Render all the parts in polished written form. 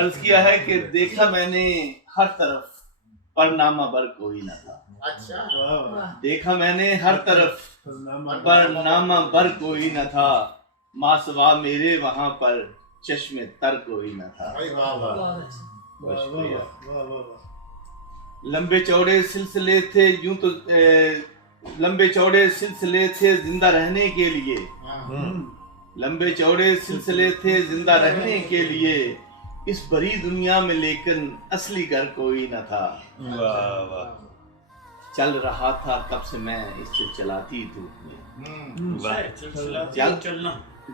عرض کیا ہے کہ دیکھا میں نے ہر طرف پر نامہ بر کوئی نہ تھا. اچھا دیکھا میں نے ہر طرف پر نامہ بر کوئی نہ تھا، ماں سوا میرے وہاں پر چشم تر کوئی نہ تھا. بہت شکریہ. لمبے چوڑے سلسلے تھے یوں تو لمبے چوڑے سلسلے تھے زندہ رہنے کے لیے، لمبے چوڑے سلسلے تھے زندہ رہنے کے لیے، اس بڑی دنیا میں لیکن اصلی گھر کوئی نہ تھا. چل رہا تھا کب سے میں اس سے چلاتی دھوپ میں،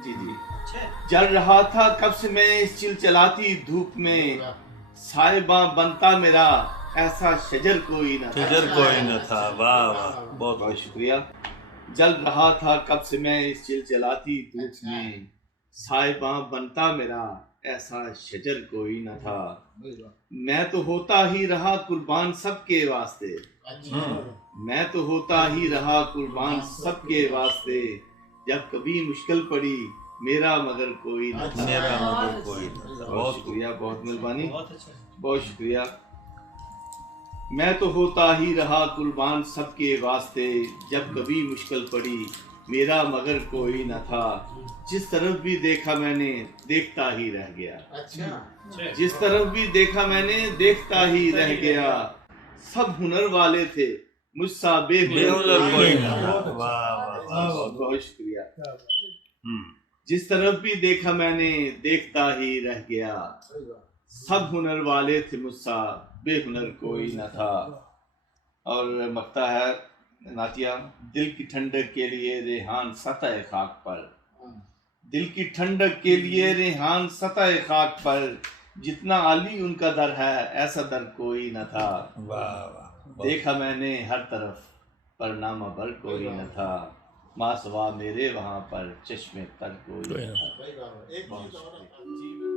جی جل رہا تھا کب سے میں اس چل چلاتی دھوپ میں، سائباں بنتا میرا ایسا شجر کوئی نہ تھا. شجر کوئی نہ تھا. واہ واہ، بہت بہت شکریہ. جل رہا تھا کب سے میں اس چل چلاتی دھوپ میں، سائباں بنتا میرا ایسا شجر کوئی نہ تھا. میں تو ہوتا ہی رہا قربان سب کے واسطے، میں تو ہوتا ہی رہا قربان سب کے واسطے، جب کبھی مشکل پڑی میرا مگر کوئی نہ تھا. میرا مگر کوئی نہ تھا. بہت شکریہ، بہت مہربانی، بہت شکریہ. میں تو ہوتا ہی رہا قربان سب کے واسطے، جب کبھی مشکل پڑی میرا مگر کوئی نہ تھا. جس طرف بھی دیکھا میں نے دیکھتا ہی رہ گیا، جس طرف بھی دیکھا میں نے دیکھتا ہی رہ گیا. سب ہنر والے تھے مجھ سا بے ہنر کوئی نہ تھا. واہ واہ، بہت شکریہ. جس طرف بھی دیکھا میں نے دیکھتا ہی رہ گیا، سب ہنر والے تھے مجھ سا بے ہنر کوئی نہ تھا. اور مقطع ہے نعتیہ. دل کی ٹھنڈک کے لیے ریحان سطح خاک پر، دل کی ٹھنڈک کے لیے ریحان سطح خاک پر، جتنا عالی ان کا در ہے ایسا در کوئی نہ تھا. واہ واہ، دیکھا میں نے ہر طرف پر نامہ بر کوئی نہ تھا، ماں سوا میرے وہاں پر چشم تر کوئی نہ تھا. بہت شکریہ.